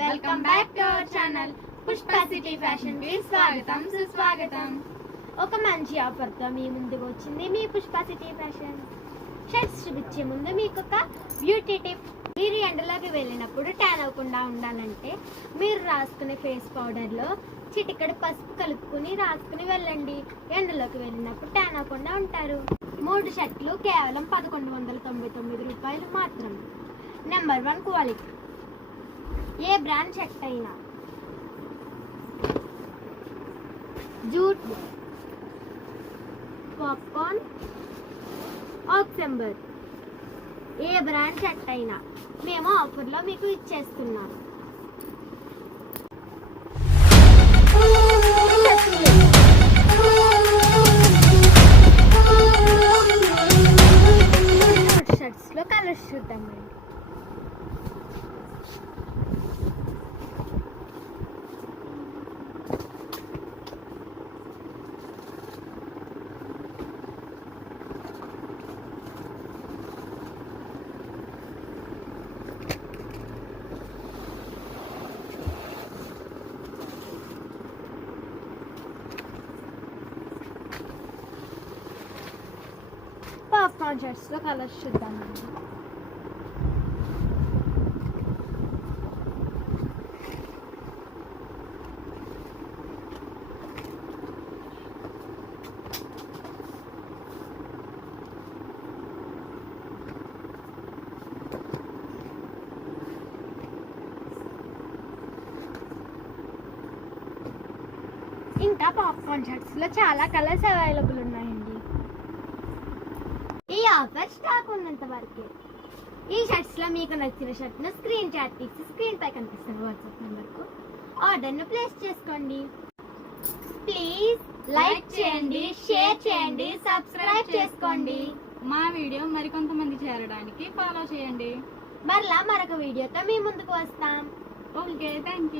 Welcome back to our channel Pushpa city fashion కి స్వాగతం సుస్వాగతం. ఒక మంచి ఆఫర్ తో మీ ముందుకు వచ్చింది మీ పుష్ప సిటీ ఫ్యాషన్. షర్ట్స్ చూపించే ముందు మీకు ఒక బ్యూటీ టిప్. మీరు ఎండలోకి వెళ్ళినప్పుడు ట్యాన్ అవ్వకుండా ఉండాలంటే మీరు రాసుకునే ఫేస్ పౌడర్లో చిటికెడు పసుపు కలుపుకుని రాసుకుని వెళ్ళండి. ఎండలోకి వెళ్ళినప్పుడు ట్యాన్ అవ్వకుండా ఉంటారు. 3 షర్ట్లు కేవలం 1199 రూపాయలు మాత్రం. Number 1 quality. ఏ బ్రాండ్ షర్ట్ అయినా జూట్, పాప్కార్న్, ఆక్సెంబర్, ఏ బ్రాండ్ షర్ట్ అయినా మేము ఆఫర్లో మీకు ఇచ్చేస్తున్నాం. షర్ట్స్లో కలర్స్ చూద్దామండి. పాప్కార్న్ షర్ట్స్లో కలర్స్ చూద్దామండి. ఇంకా పాప్కార్న్ షర్ట్స్లో చాలా కలర్స్ అవైలబుల్ ఉన్నాయండి. ఈ ఆఫర్ స్టాక్ ఉన్నంత వరకే. ఈ షర్ట్స్లో మీకు నచ్చిన షర్ట్ను స్క్రీన్ షాట్ తీసి స్క్రీన్ పై కనిపిస్తున్న వాట్సాప్ నెంబర్కు ఆర్డర్ను ప్లేస్ చేసుకోండి. ప్లీజ్ లైక్ చేయండి, షేర్ చేయండి, సబ్స్క్రైబ్ చేసుకోండి. మా వీడియో మరికొంతమంది చేరడానికి ఫాలో చేయండి. మరలా మరొక వీడియోతో మీ ముందుకు వస్తాం. Okay, thank you.